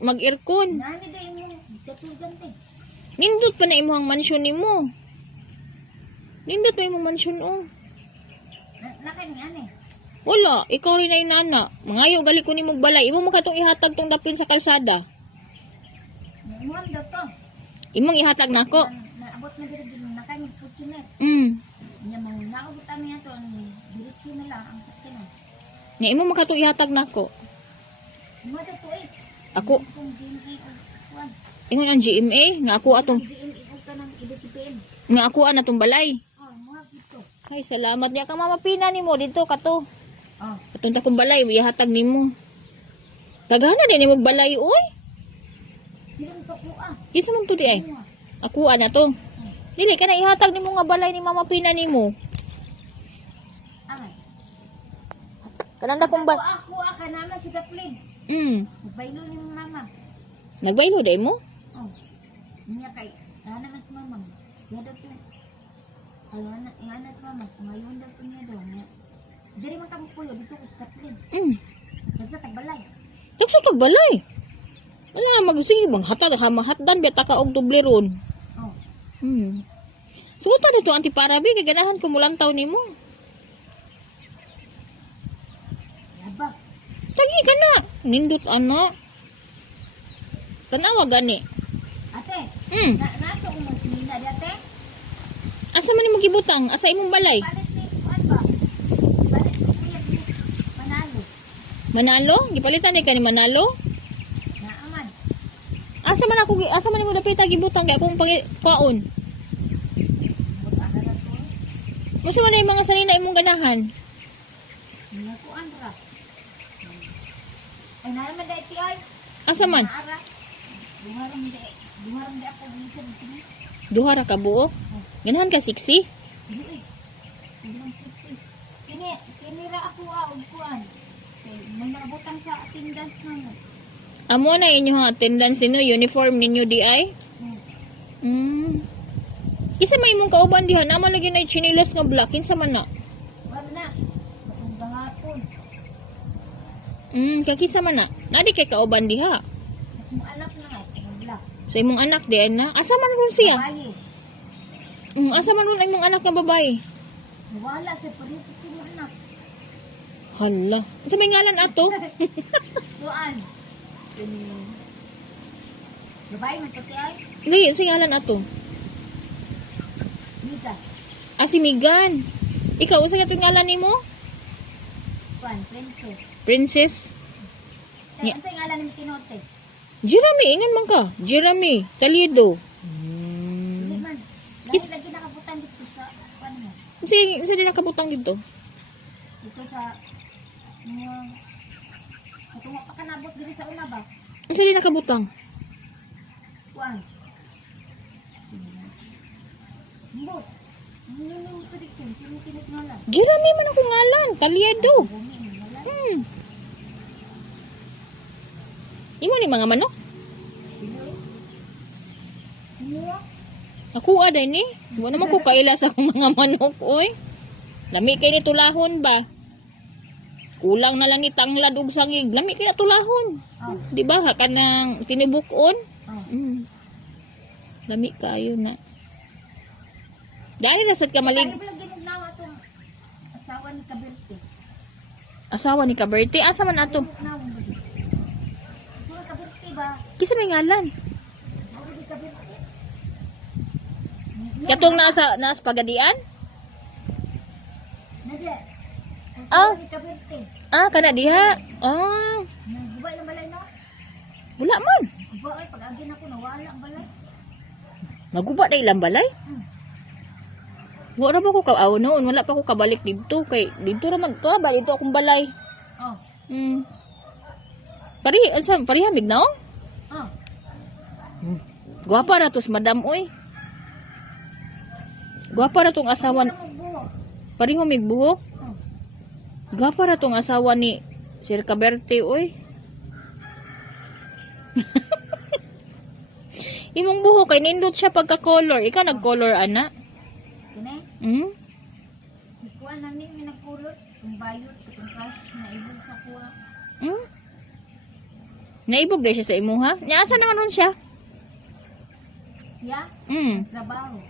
mag-aircon. Nani day mo katugan te. Nindot pa na imong mansyon nimo. Nindot pa imong mansyon oh. Nakin nga ni. Wala, ikaw rin na inana. Mangayo gali ko nimong balay. Imo makatong ihatag tong dapin sa kalsada. Mo ando to. Imong ihatag nako. Naabot na diri din nakan Fortuner. Nya mo naabot ami ato ang diretso na lang ang sakyan. Nya imo makatong ihatag nako. Mo to eh. Ako, Kung DNA o kuan. ingon ang GMA nga ako atong DNA o kanang IDCPM. nga ako atong balay. Oh, mo dito. Ay, salamat niya ka mamapina nimo dito kato. Oh. Atong takong balay ihatag nimo. Tagana din nimo balay oy. Dili ko kuha. Kisa man to di ay. Ako ana to. Dili ka na ihatag nimo nga balay ni mama pina nimo. Ay. Kanang dakong ba? Ako ka naman si Kaplin. Baylo ni mama. Nagbaylo day mo? Oh. Niya kay naman si mama. Ya daw to. Ayun na si mama. Ngayon daw to niya daw. Diri man kamo puyo dito ko sa Kaplin. Sa tagbalay. Sa tagbalay. Wala magsige bang hatag hamahatdan beta ka og doble ron. Oh. Suta dito antiparabi kay ganahan ko mulantaw nimo. Laba. Tagi ka na. Nindot ana. Tanawa gani. Ate. Nato ko mas nina di ate. Asa man nimo gibutang? Asa imong balay? Palit ni kuan ba? Palit ni kuya ni Manalo. Manalo? Gipalitan ni ka ni Manalo? Naaman. Asa man nimo dapita gibutang kay akong kaon? Butana na to. Musa man yung mga salina imong ganahan? Nakuan ra. Ay naman dai ti ay. Asa man? Naara. Duharang di ako bisan kini. Duha ra ka buok. Ganahan ka siksi? Dili eh. Bilang puti. Kini ra ako og kuan. Kay may nakabutang sa attendance namo. Amo na inyong attendance ninyo, uniform ninyo di ay? Isa may imong kauban diha, naman lagi na chinilas nga black, kinsa man na? Wala na. Katong gahapon. Kay kinsa man na? Nadi kay kauban diha. Akong anak na nga. Ang black. So imong anak di ay na? Asa man ron siya? Babae. Asa man ron imong anak nga babae? Wala sa parito sa mga anak. Hala. Sa may ngalan ato? Tuan. Babae man pati ay. Layo sa ngalan ato. Mika. Si Migan. Ikaw, usa ka ngalan nimo? Kuan. Princess. Princess? Ang sa ngalan ni Tinote. Jeremy, ingan man ka. Jeremy, Talido. Hindi man. Lagi nakabutan dito sa kuan mo. Isa din nakabutang dito. Dito sa katong pa kanabot diri sa una ba? Isa din nakabutang. Kuan. Mbot. Ano mo prediction? Sino kinatngalan? Jeremy man ako ngalan. Talido. Bumi mo wala. Imo ni mga manok? Ano? Ako aday ni. Wala naman ko kaila sa akong mga manok, oy. Lami kay ni tulahon ba? Kulang na lang ni tanglad ug sangig. Lami kay na tulahon. Oh. Di ba? Kanang tinibukon. Oh. Lami kayo na. Dahil rasad ka malig... Ano lagi mo nawa itong asawa ni Kaberte? Asawa ni Kaberte? Asa man ato? Nawa mo ba? Asawa ni Kaberte ba? Kisa may ngalan. Asawa ni Kaberte? Katong nasa pagadian? Nadia. Ah. Asawa ni Kaberte. Kana diha. Nagubay ng balay na? Wala man. Gubay, pag-agin ako, nawala ang balay. Naguba na ilang balay? Wala pa ko noon, wala pa ko kabalik dito kay dito ra man to, ba dito akong balay. Oh. Parihamig na oh. Oh. Gwapa ra tos madam oy. Gwapa ra tong asawa, parihong mig buhok. Oh. Gwapa ra tong asawa ni Sir Kaberte oy. Imong buhok kay nindot siya pagka-color. Ikaw nag-color ana? Kine? Si Kuan nang ni nagkulot, kung bayot, kung crush na ibog sa kuha. Naibog din siya sa imuha. Niasa naman ron siya. Siya? Mm. Trabaho.